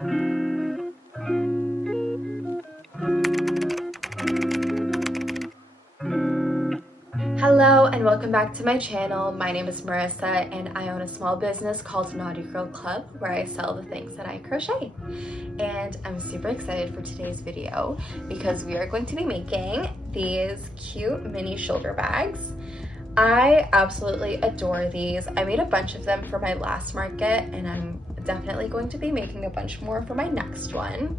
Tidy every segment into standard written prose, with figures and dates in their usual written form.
Hello and welcome back to my channel. My name is Marissa and I own a small business called Naughty Girl Club where I sell the things that I crochet. And I'm super excited for today's video because we are going to be making these cute mini shoulder bags. I absolutely adore these. I made a bunch of them for my last market and I'm definitely going to be making a bunch more for my next one.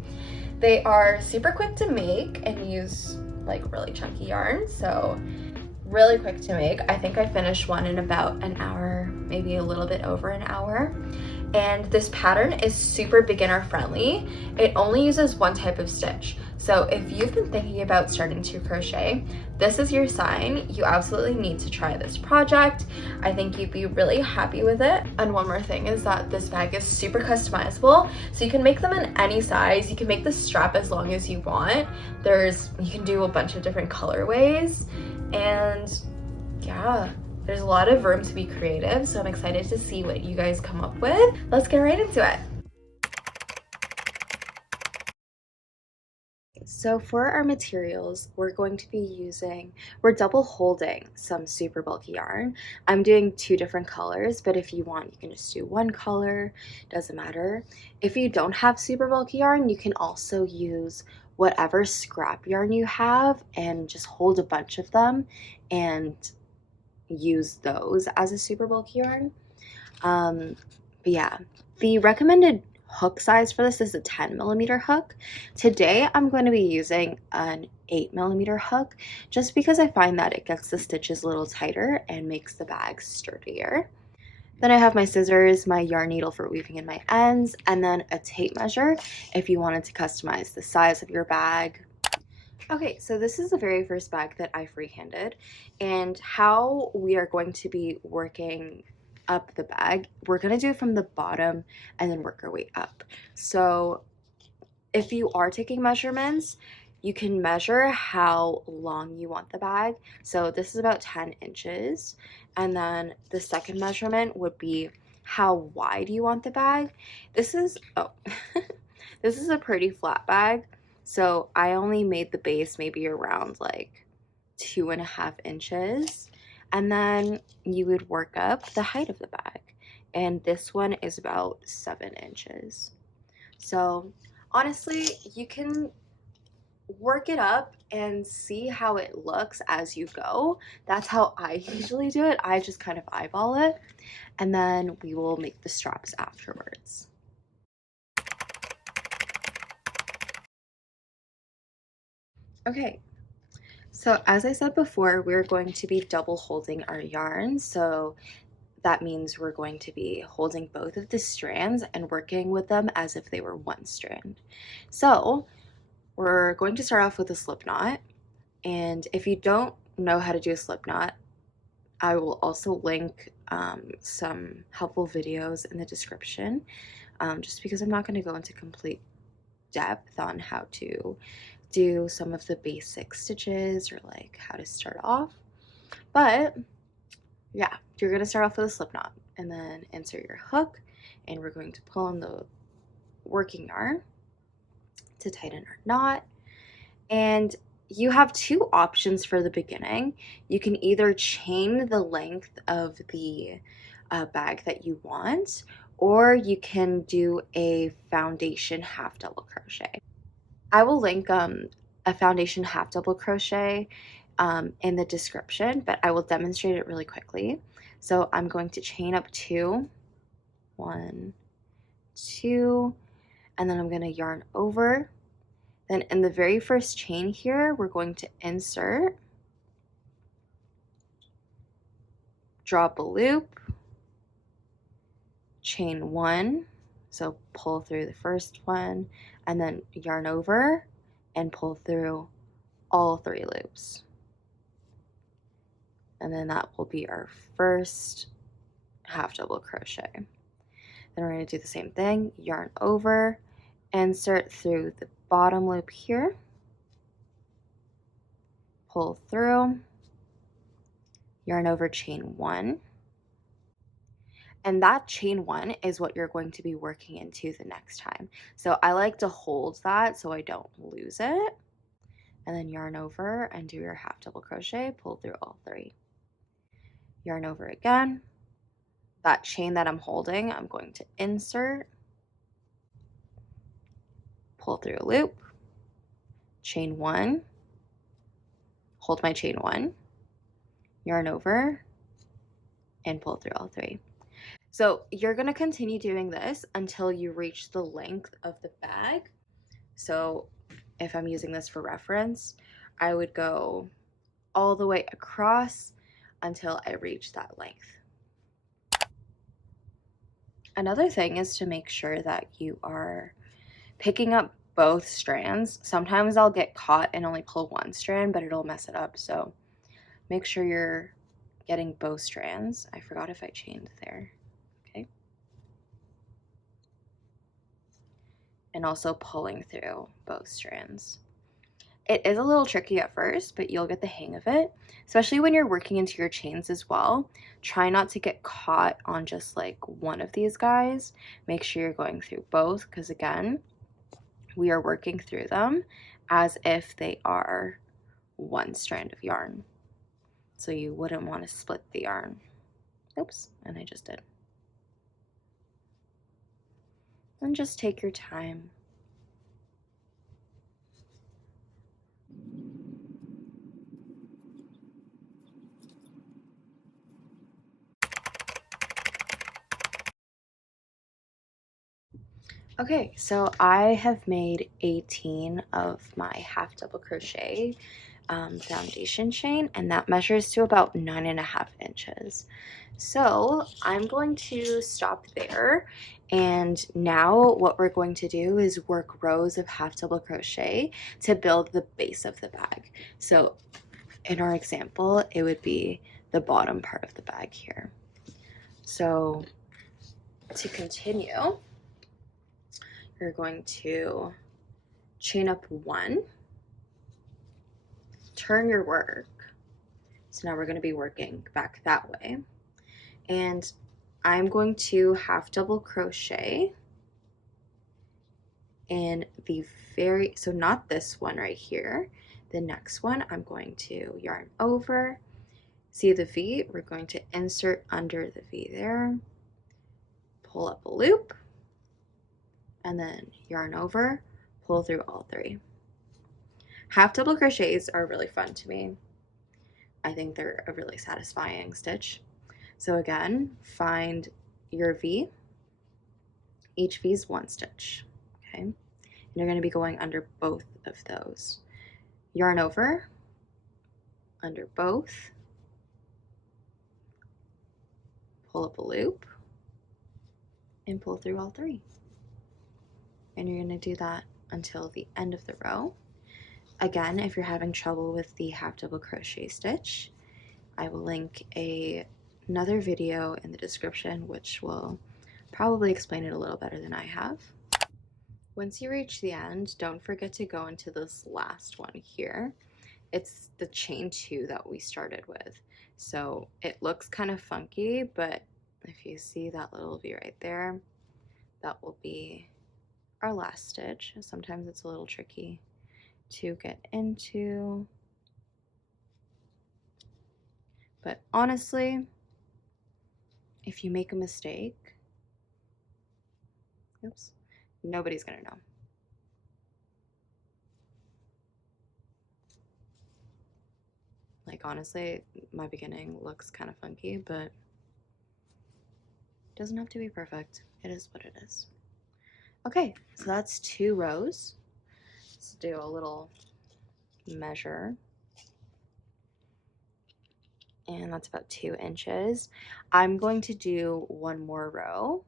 They are super quick to make and use like really chunky yarn, so really quick to make. I think I finished one in about an hour, maybe a little bit over an hour. And this pattern is super beginner friendly. It only uses one type of stitch. So if you've been thinking about starting to crochet, this is your sign. You absolutely need to try this project. I think you'd be really happy with it. And one more thing is that this bag is super customizable. So you can make them in any size. You can make the strap as long as you want. You can do a bunch of different colorways. And yeah, there's a lot of room to be creative, so I'm excited to see what you guys come up with. Let's get right into it. So for our materials, we're double holding some super bulky yarn. I'm doing 2 different colors, but if you want, you can just do 1 color, doesn't matter. If you don't have super bulky yarn, you can also use whatever scrap yarn you have and just hold a bunch of them and use those as a super bulky yarn. But yeah, the recommended hook size for this is a 10mm hook. Today I'm going to be using an 8mm hook just because I find that it gets the stitches a little tighter and makes the bag sturdier. Then I have my scissors, my yarn needle for weaving in my ends, and then a tape measure if you wanted to customize the size of your bag. Okay, so this is the very first bag that I freehanded, and how we are going to be working up the bag, we're going to do it from the bottom and then work our way up. So if you are taking measurements, you can measure how long you want the bag. So this is about 10 inches. And then the second measurement would be how wide you want the bag. This is, this is a pretty flat bag. So I only made the base maybe around like 2.5 inches. And then you would work up the height of the bag. And this one is about 7 inches. So honestly, you can work it up and see how it looks as you go. That's how I usually do it. I just kind of eyeball it, and then we will make the straps afterwards. Okay, so as I said before, we're going to be double holding our yarn. So that means we're going to be holding both of the strands and working with them as if they were one strand. So we're going to start off with a slip knot. And if you don't know how to do a slip knot, I will also link some helpful videos in the description, just because I'm not going to go into complete depth on how to do some of the basic stitches or like how to start off. But yeah, you're going to start off with a slip knot and then insert your hook, and we're going to pull on the working yarn to tighten our knot. And you have 2 options for the beginning. You can either chain the length of the bag that you want, or you can do a foundation half double crochet. I will link a foundation half double crochet in the description, but I will demonstrate it really quickly. So I'm going to chain up 2, 1, 2, and then I'm going to yarn over. Then in the very first chain here, we're going to insert, drop a loop, chain 1, so pull through the first one, and then yarn over and pull through all 3 loops. And then that will be our first half double crochet. Then we're going to do the same thing, yarn over, insert through the bottom loop here, pull through, yarn over, chain 1, And that chain one is what you're going to be working into the next time. So I like to hold that so I don't lose it. And then yarn over and do your half double crochet, pull through all three. Yarn over again. That chain that I'm holding, I'm going to insert, pull through a loop, chain one, hold my chain one, yarn over, and pull through all three. So you're going to continue doing this until you reach the length of the bag. So if I'm using this for reference, I would go all the way across until I reach that length. Another thing is to make sure that you are picking up both strands. Sometimes I'll get caught and only pull one strand, but it'll mess it up. So make sure you're getting both strands. I forgot if I chained there. Okay. And also pulling through both strands. It is a little tricky at first, but you'll get the hang of it, especially when you're working into your chains as well. Try not to get caught on just like one of these guys. Make sure you're going through both, because again, we are working through them as if they are one strand of yarn. So you wouldn't want to split the yarn. Oops, and I just did. And just take your time. Okay, so I have made 18 of my half double crochet foundation chain, and that measures to about 9.5 inches. So I'm going to stop there, and now what we're going to do is work rows of half double crochet to build the base of the bag. So in our example, it would be the bottom part of the bag here. So to continue, you're going to chain up one, turn your work. So now we're going to be working back that way. And I'm going to half double crochet in the so not this one right here, the next one, I'm going to yarn over. See the V? We're going to insert under the V there, pull up a loop, and then yarn over, pull through all three. Half double crochets are really fun to me. I think they're a really satisfying stitch. So again, find your V. Each V is one stitch, okay? And you're going to be going under both of those. Yarn over, under both, pull up a loop, and pull through all three. And you're going to do that until the end of the row. Again, if you're having trouble with the half double crochet stitch, I will link another video in the description which will probably explain it a little better than I have. Once you reach the end, don't forget to go into this last one here. It's the chain two that we started with. So it looks kind of funky, but if you see that little V right there, that will be our last stitch. Sometimes it's a little tricky to get into, but honestly, if you make a mistake, oops, nobody's gonna know. Like honestly, my beginning looks kind of funky, but it doesn't have to be perfect. It is what it is. Okay, so that's 2 rows. Let's do a little measure. And that's about 2 inches. I'm going to do one more row.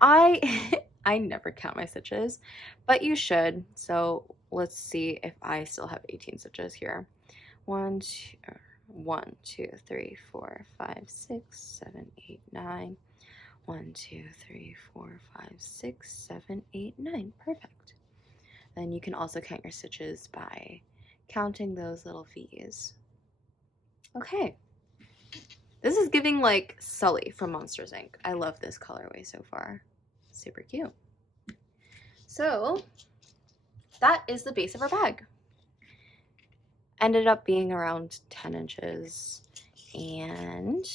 I I never count my stitches, but you should. So let's see if I still have 18 stitches here. 1, 2, 3, 4, 5, 6, 7, 8, 9. 1, 2, 3, 4, 5, 6, 7, 8, 9. Perfect. Then you can also count your stitches by counting those little V's. Okay, This is giving like Sully from Monsters Inc. I love this colorway so far. Super cute. So that is the base of our bag. Ended up being around 10 inches and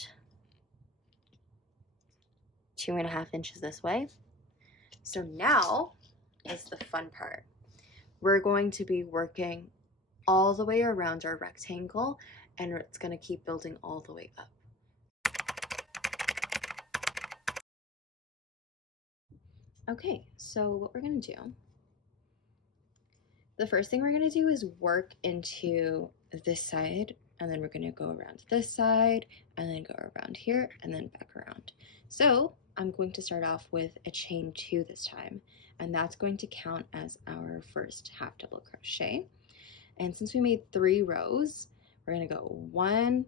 2.5 inches this way. So now is the fun part. We're going to be working all the way around our rectangle, and it's going to keep building all the way up. Okay, so what we're going to do, the first thing we're going to do is work into this side, and then we're going to go around this side, and then go around here, and then back around. So I'm going to start off with a chain 2 this time, and that's going to count as our first half double crochet. And since we made 3 rows, we're going to go 1,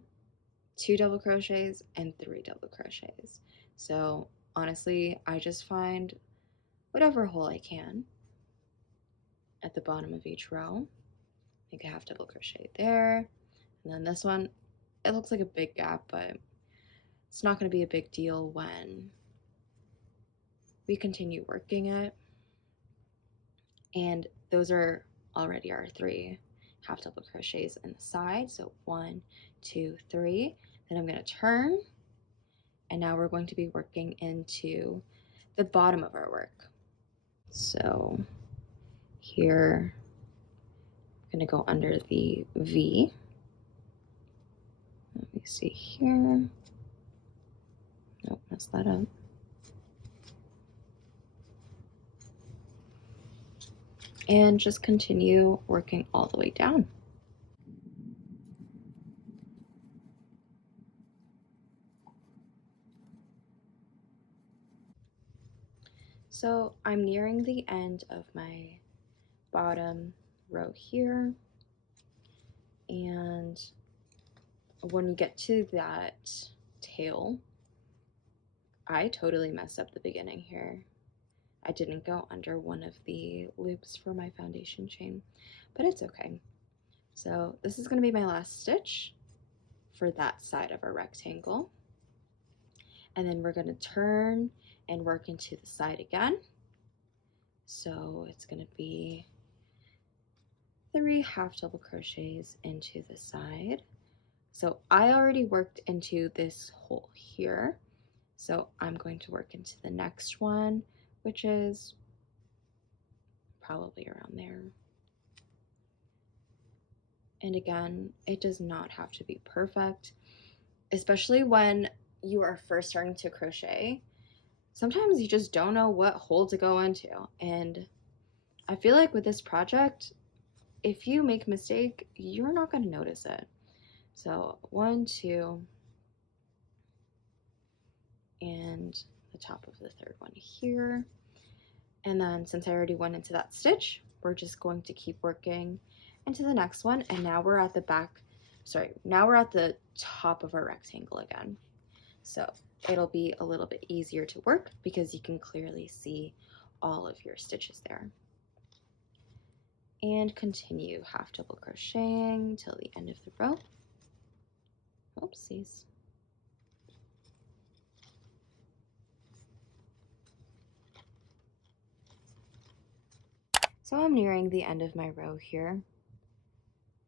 2 double crochets, and 3 double crochets. So honestly, I just find whatever hole I can at the bottom of each row, make a half double crochet there, and then this one, it looks like a big gap, but it's not going to be a big deal when we continue working it. And those are already our 3 half double crochets in the side. So 1, 2, 3. Then I'm going to turn, and now we're going to be working into the bottom of our work. So here, I'm going to go under the V. Let me see here. Nope, messed that up. And just continue working all the way down. So I'm nearing the end of my bottom row here, and when you get to that tail, I totally messed up the beginning here. I didn't go under one of the loops for my foundation chain, but it's okay. So this is going to be my last stitch for that side of our rectangle, and then we're going to turn and work into the side again. So it's going to be 3 half double crochets into the side. So I already worked into this hole here, so I'm going to work into the next one, which is probably around there. And again, it does not have to be perfect, especially when you are first starting to crochet. Sometimes you just don't know what hole to go into, and I feel like with this project, if you make a mistake, you're not going to notice it. So 1, 2, and the top of the third one here. And then since I already went into that stitch, we're just going to keep working into the next one. And now we're at the now we're at the top of our rectangle again. So it'll be a little bit easier to work because you can clearly see all of your stitches there. And continue half double crocheting till the end of the row. Oopsies. So I'm nearing the end of my row here,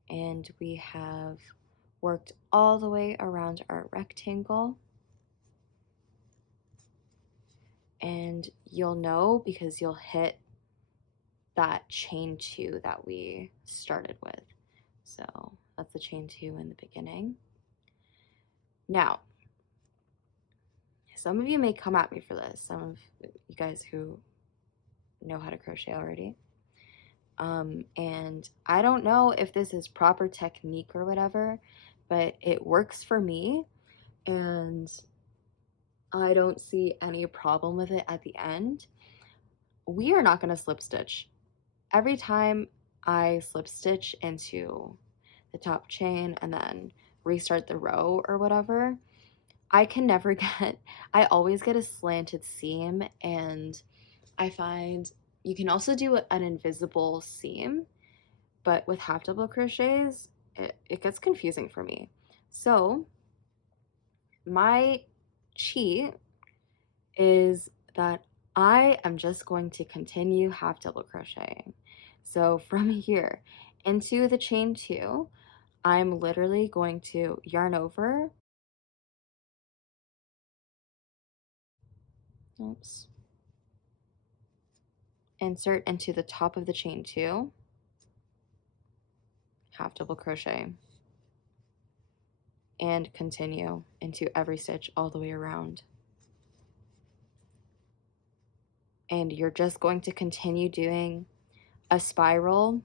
and we have worked all the way around our rectangle. And you'll know because you'll hit that chain 2 that we started with. So that's the chain 2 in the beginning. Now, some of you may come at me for this, some of you guys who know how to crochet already. And I don't know if this is proper technique or whatever, but it works for me, and I don't see any problem with it at the end. We are not going to slip stitch. Every time I slip stitch into the top chain and then restart the row or whatever, I can never get, I always get a slanted seam, and I find you can also do an invisible seam, but with half double crochets, it gets confusing for me. So my cheat is that I am just going to continue half double crocheting. So from here into the chain 2, I'm literally going to yarn over, oops, insert into the top of the chain 2, half double crochet, and continue into every stitch all the way around. And you're just going to continue doing a spiral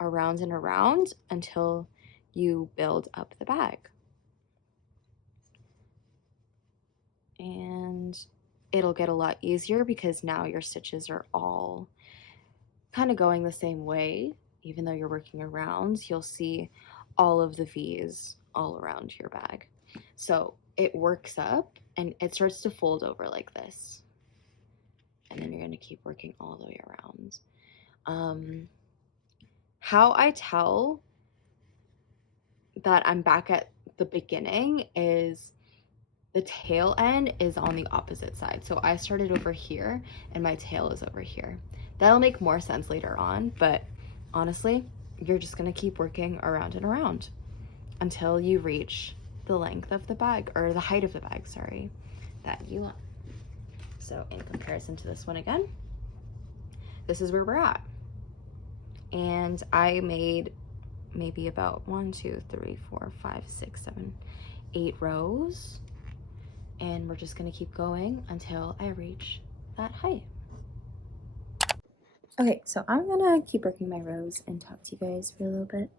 around and around until you build up the bag. And it'll get a lot easier because now your stitches are all kind of going the same way. Even though you're working around, you'll see all of the V's all around your bag. So it works up and it starts to fold over like this. And then you're going to keep working all the way around. How I tell that I'm back at the beginning is the tail end is on the opposite side. So I started over here and my tail is over here. That'll make more sense later on, but honestly, you're just gonna keep working around and around until you reach the length of the bag, or the height of the bag, sorry, that you want. So in comparison to this one again, this is where we're at. And I made maybe about 1, 2, 3, 4, 5, 6, 7, 8 rows. And we're just gonna keep going until I reach that height. Okay, so I'm gonna keep working my rows and talk to you guys for a little bit.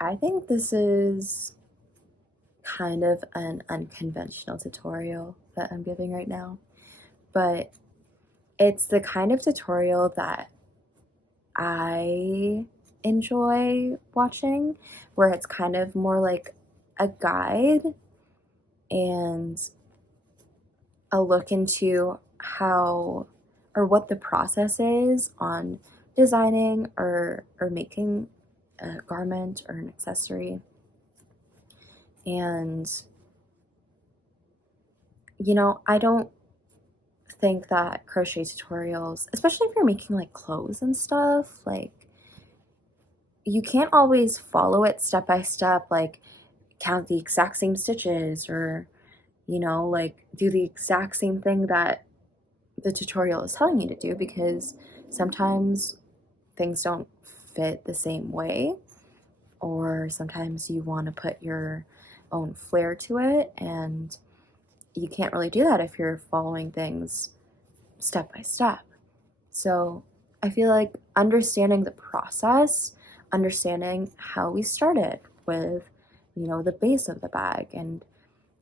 I think this is kind of an unconventional tutorial that I'm giving right now, but it's the kind of tutorial that I enjoy watching, where it's kind of more like a guide and a look into how or what the process is on designing or making a garment or an accessory. And you know, I don't think that crochet tutorials, especially if you're making like clothes and stuff, like you can't always follow it step by step, like count the exact same stitches, or you know, like do the exact same thing that the tutorial is telling you to do, because sometimes things don't fit the same way, or sometimes you want to put your own flair to it, and you can't really do that if you're following things step by step. So I feel like understanding the process, understanding how we started with, you know, the base of the bag, and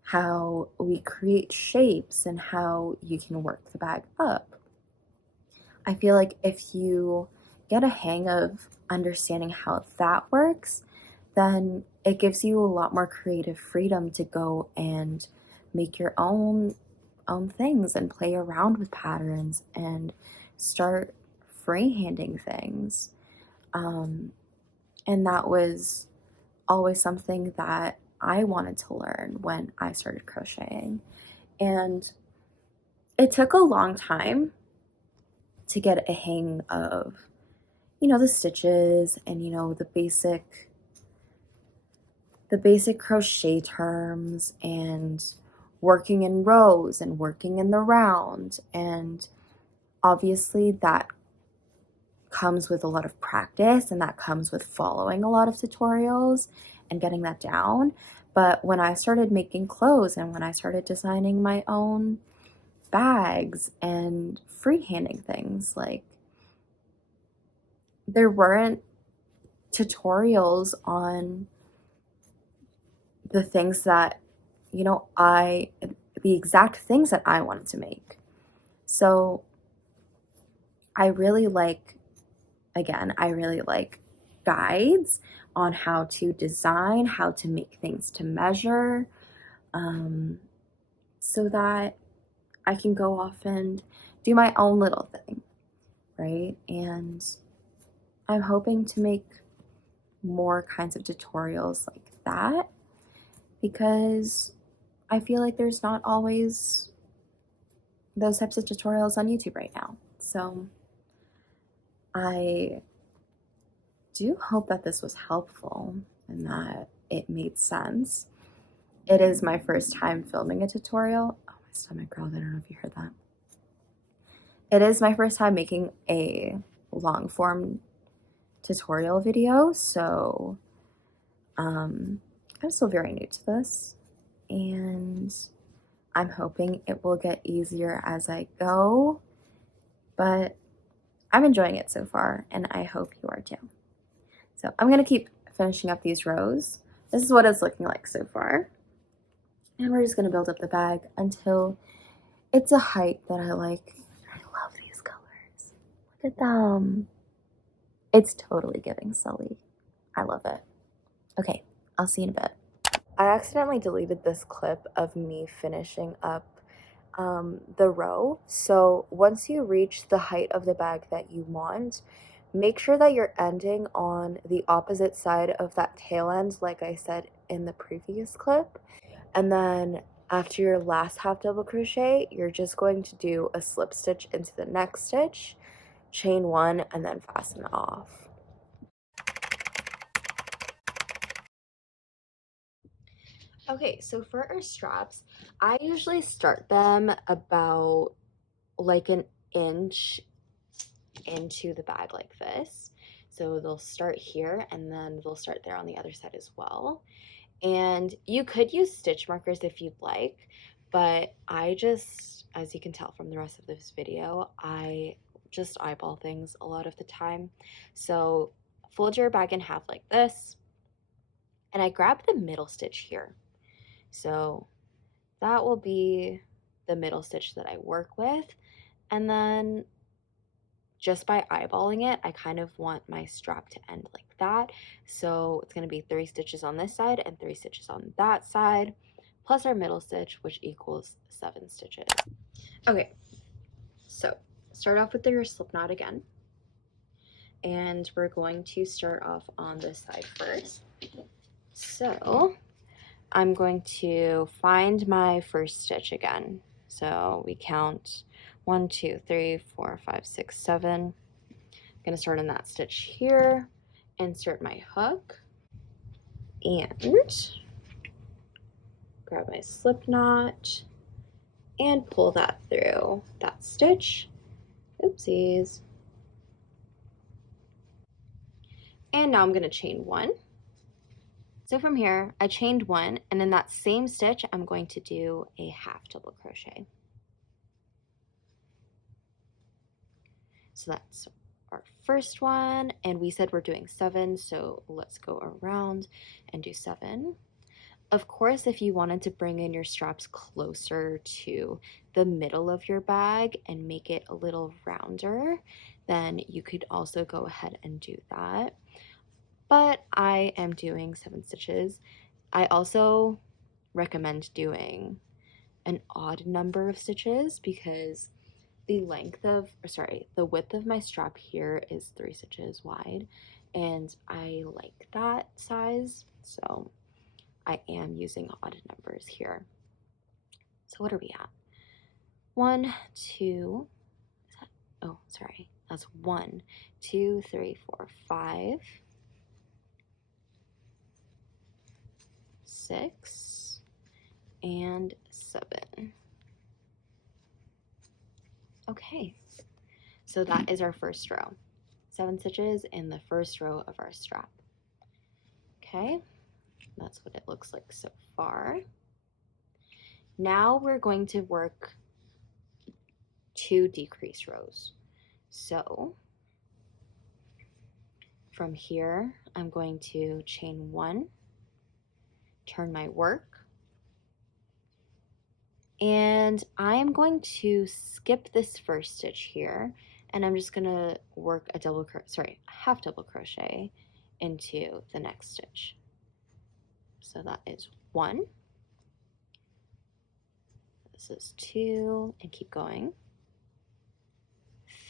how we create shapes and how you can work the bag up. I feel like if you get a hang of understanding how that works, then it gives you a lot more creative freedom to go and make your own things and play around with patterns and start freehanding things. And that was always something that I wanted to learn when I started crocheting. And it took a long time to get a hang of, you know, the stitches and, you know, the basic crochet terms, and working in rows and working in the round. And obviously that comes with a lot of practice, and that comes with following a lot of tutorials and getting that down. But when I started making clothes and when I started designing my own bags and freehanding things, like there weren't tutorials on the things that, you know, the exact things that I wanted to make. So I really like guides on how to design, how to make things to measure, so that I can go off and do my own little thing, right? And I'm hoping to make more kinds of tutorials like that. because I feel like there's not always those types of tutorials on YouTube right now. So I do hope that this was helpful and that it made sense. It is my first time filming a tutorial. Oh, my stomach growled. I don't know if you heard that. It is my first time making a long form tutorial video, so I'm still very new to this, and I'm hoping it will get easier as I go, but I'm enjoying it so far, and I hope you are too. So I'm going to keep finishing up these rows. This is what it's looking like so far. And we're just going to build up the bag until it's a height that I like. I love these colors. Look at them. It's totally giving Sully. I love it. Okay, I'll see you in a bit. I accidentally deleted this clip of me finishing up the row. So once you reach the height of the bag that you want, make sure that you're ending on the opposite side of that tail end, like I said in the previous clip. And then after your last half double crochet, you're just going to do a slip stitch into the next stitch, chain one, and then fasten off. Okay, so for our straps, I usually start them about like an inch into the bag like this. So they'll start here and then they'll start there on the other side as well. And you could use stitch markers if you'd like, but I just, as you can tell from the rest of this video, I just eyeball things a lot of the time. So fold your bag in half like this, and I grab the middle stitch here. So that will be the middle stitch that I work with. And then just by eyeballing it, I kind of want my strap to end like that. So it's going to be 3 stitches on this side and 3 stitches on that side, plus our middle stitch, which equals 7 stitches. Okay, so start off with your slip knot again. And we're going to start off on this side first. So I'm going to find my first stitch again. So we count 1, 2, 3, 4, 5, 6, 7. I'm going to start on that stitch here, insert my hook, and grab my slip knot and pull that through that stitch. Oopsies. And now I'm going to chain 1. So from here, I chained 1, and in that same stitch, I'm going to do a half double crochet. So that's our first one, and we said we're doing 7, so let's go around and do 7. Of course, if you wanted to bring in your straps closer to the middle of your bag and make it a little rounder, then you could also go ahead and do that. But I am doing 7 stitches. I also recommend doing an odd number of stitches because the width of my strap here is 3 stitches wide, and I like that size, so I am using odd numbers here. So what are we at? 1, 2, oh, sorry, that's 1, 2, 3, 4, 5, 6, and 7. Okay, so that is our first row. 7 stitches in the first row of our strap. Okay, that's what it looks like so far. Now we're going to work 2 decrease rows. So from here, I'm going to chain 1, turn my work, and I'm going to skip this first stitch here, and I'm just gonna work a half double crochet into the next stitch. So that is 1, this is 2, and keep going,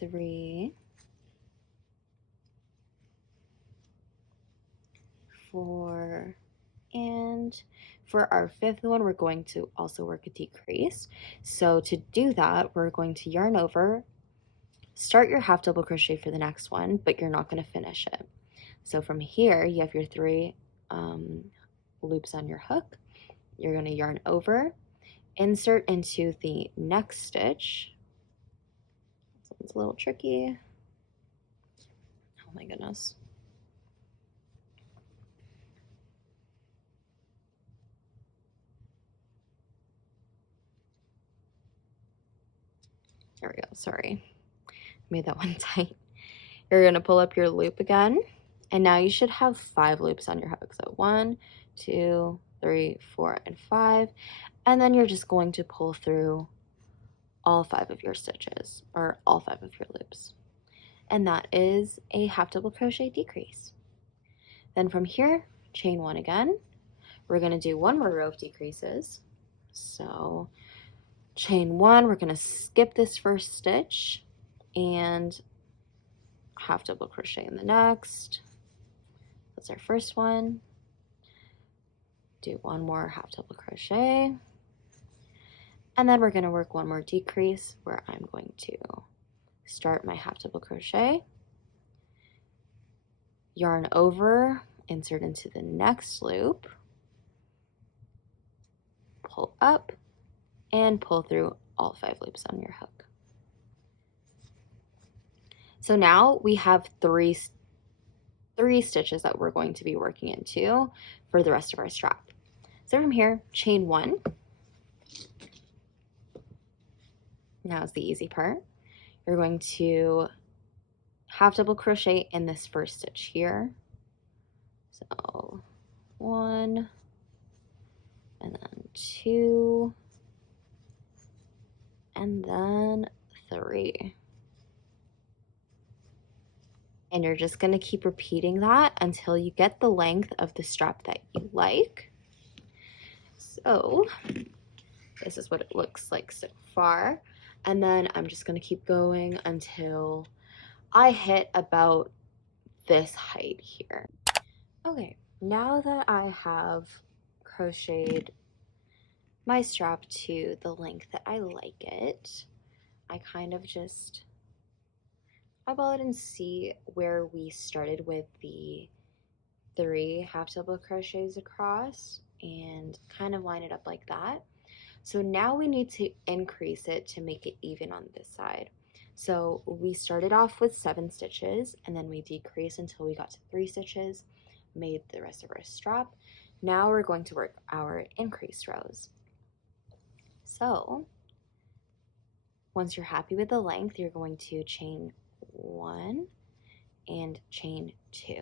3, 4, And for our fifth one, we're going to also work a decrease. So to do that, we're going to yarn over, start your half double crochet for the next one, but you're not going to finish it. So from here, you have your 3 loops on your hook. You're going to yarn over, insert into the next stitch. This one's a little tricky. Oh my goodness. There we go, sorry. Made that one tight. You're gonna pull up your loop again, and now you should have 5 loops on your hook. So 1, 2, 3, 4, and 5. And then you're just going to pull through all 5 of your stitches, or all 5 of your loops. And that is a half double crochet decrease. Then from here, chain 1 again. We're gonna do 1 more row of decreases. So chain 1, we're going to skip this first stitch and half double crochet in the next. That's our first one. Do 1 more half double crochet, and then we're going to work 1 more decrease where I'm going to start my half double crochet, yarn over, insert into the next loop, pull up, and pull through all 5 loops on your hook. So now we have three stitches that we're going to be working into for the rest of our strap. So from here, chain 1. Now is the easy part. You're going to half double crochet in this first stitch here. So 1, and then 2, and then 3. And you're just going to keep repeating that until you get the length of the strap that you like. So this is what it looks like so far. And then I'm just going to keep going until I hit about this height here. Okay, now that I have crocheted my strap to the length that I like it, I kind of just eyeball it and see where we started with the 3 half double crochets across and kind of line it up like that. So now we need to increase it to make it even on this side. So we started off with 7 stitches and then we decreased until we got to 3 stitches, made the rest of our strap. Now we're going to work our increased rows. So once you're happy with the length, you're going to chain 1 and chain 2.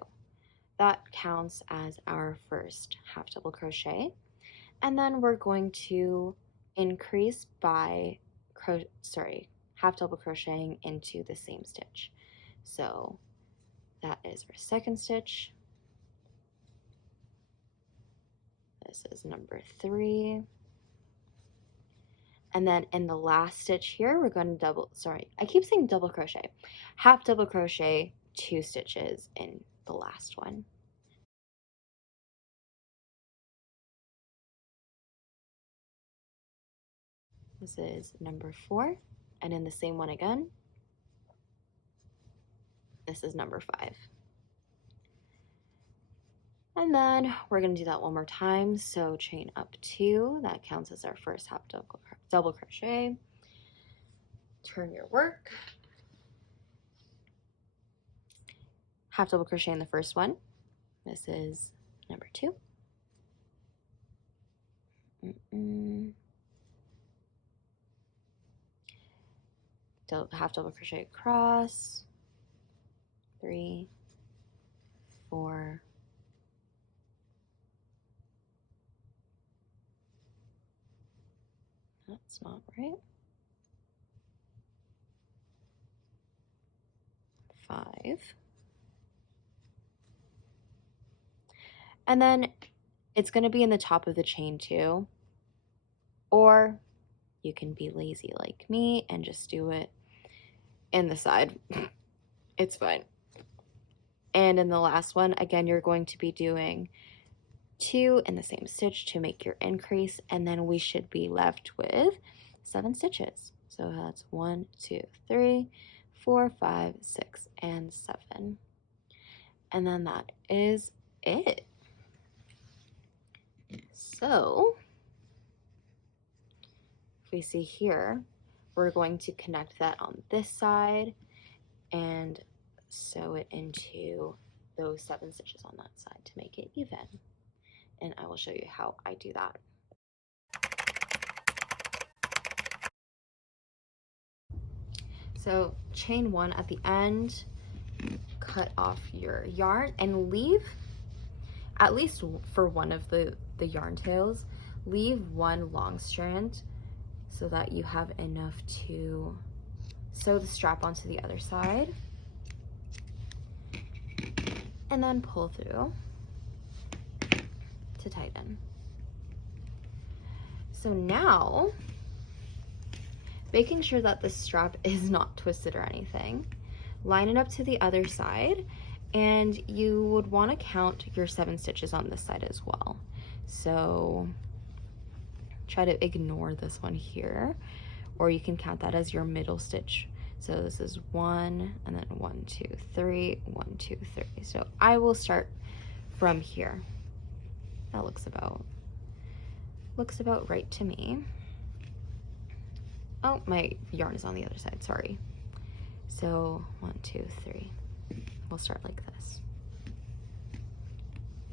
That counts as our first half double crochet. And then we're going to increase by half double crocheting into the same stitch. So that is our second stitch. This is number 3. And then in the last stitch here, we're going to I keep saying double crochet, half double crochet 2 stitches in the last one. This is number 4, and in the same one again, this is number 5. And then we're going to do that 1 more time. So chain up 2, that counts as our first half double crochet. Turn your work. Half double crochet in the first one. This is number 2. Half double crochet across. 3, 4, that's not right. 5. And then it's going to be in the top of the chain too. Or you can be lazy like me and just do it in the side. It's fine. And in the last one, again, you're going to be doing 2 in the same stitch to make your increase, and then we should be left with 7 stitches. So that's 1, 2, 3, 4, 5, 6, and 7. And then that is it. So if we see here, we're going to connect that on this side and sew it into those 7 stitches on that side to make it even. And I will show you how I do that. So chain 1 at the end, cut off your yarn and leave, at least for one of the yarn tails, leave one long strand so that you have enough to sew the strap onto the other side, and then pull through to tighten. So now, making sure that the strap is not twisted or anything, line it up to the other side, and you would want to count your 7 stitches on this side as well. So try to ignore this one here, or you can count that as your middle stitch. So this is 1, and then 1, 2, 3, 1, 2, 3. So I will start from here. That looks about right to me. Oh, my yarn is on the other side, sorry. So 1, 2, 3. We'll start like this.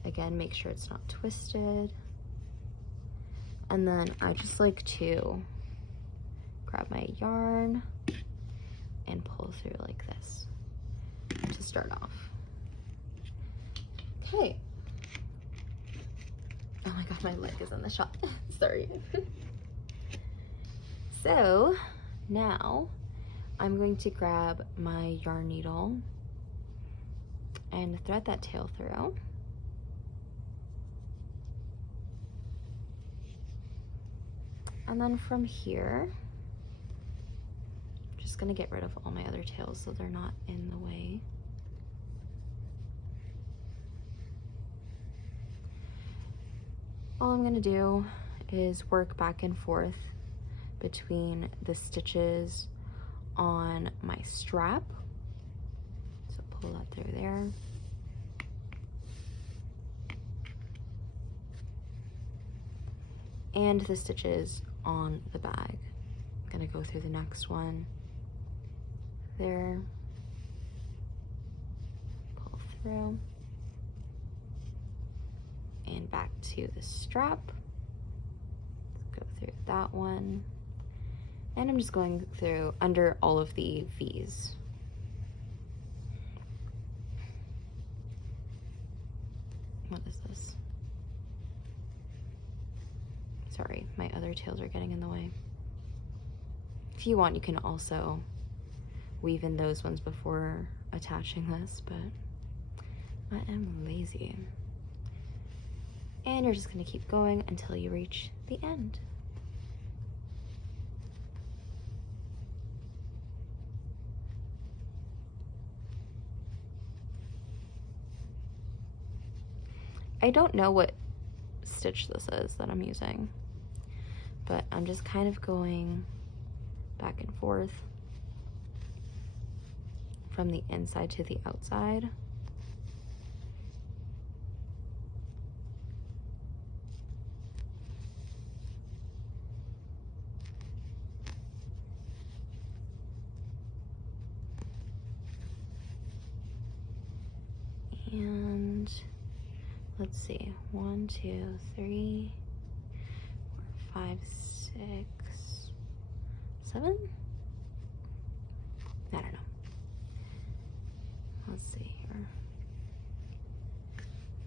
Again, make sure it's not twisted. And then I just like to grab my yarn and pull through like this to start off. Okay. Oh my god, my leg is in the shot. Sorry. So now I'm going to grab my yarn needle and thread that tail through. And then from here, I'm just gonna get rid of all my other tails so they're not in the way. All I'm gonna do is work back and forth between the stitches on my strap. So pull that through there. And the stitches on the bag. I'm gonna go through the next one there, pull through, and back to the strap. Let's go through that one. And I'm just going through under all of the V's. What is this? Sorry, my other tails are getting in the way. If you want, you can also weave in those ones before attaching this, but I am lazy. And you're just gonna keep going until you reach the end. I don't know what stitch this is that I'm using, but I'm just kind of going back and forth from the inside to the outside. And let's see, 1, 2, 3, 4, 5, 6, 7? I don't know. Let's see here.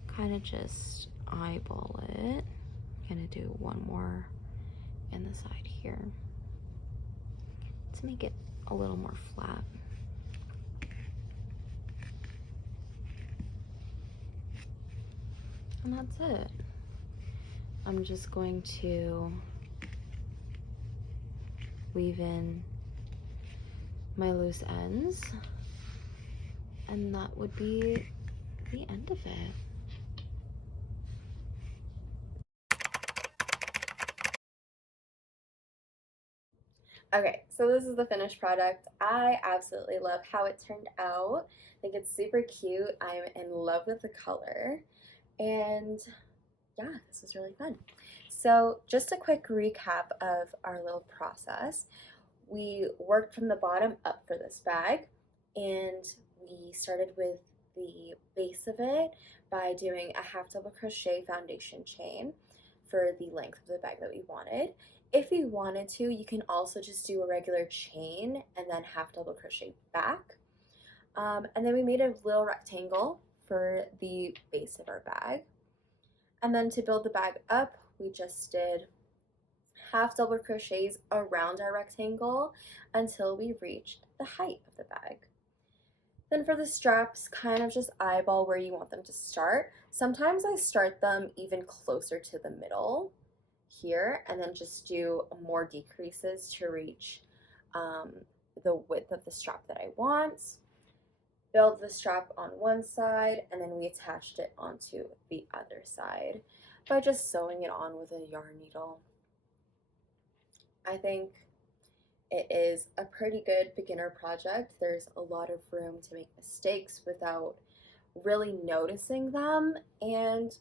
Kind of just eyeball it. I'm gonna do one more in the side here to make it a little more flat. And that's it. I'm just going to weave in my loose ends, and that would be the end of it. Okay, so this is the finished product. I absolutely love how it turned out. I think it's super cute. I'm in love with the color. And yeah, this was really fun. So just a quick recap of our little process. We worked from the bottom up for this bag, and we started with the base of it by doing a half double crochet foundation chain for the length of the bag that we wanted. If you wanted to, you can also just do a regular chain and then half double crochet back. And then we made a little rectangle for the base of our bag. And then to build the bag up, we just did half double crochets around our rectangle until we reached the height of the bag. Then for the straps, kind of just eyeball where you want them to start. Sometimes I start them even closer to the middle here and then just do more decreases to reach the width of the strap that I want. Build the strap on one side and then we attached it onto the other side by just sewing it on with a yarn needle. I think it is a pretty good beginner project. There's a lot of room to make mistakes without really noticing them, and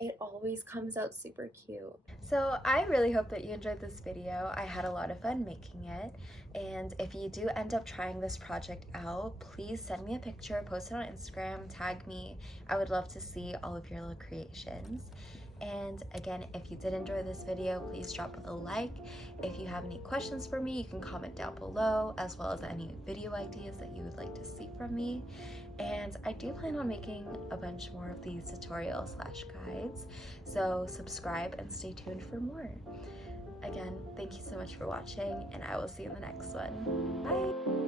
it always comes out super cute. So I really hope that you enjoyed this video. I had a lot of fun making it, and if you do end up trying this project out, please send me a picture, post it on Instagram, tag me. I would love to see all of your little creations. And again, if you did enjoy this video, please drop a like. If you have any questions for me, you can comment down below, as well as any video ideas that you would like to see from me. And I do plan on making a bunch more of these tutorials / guides, so subscribe and stay tuned for more. Again, thank you so much for watching, and I will see you in the next one. Bye!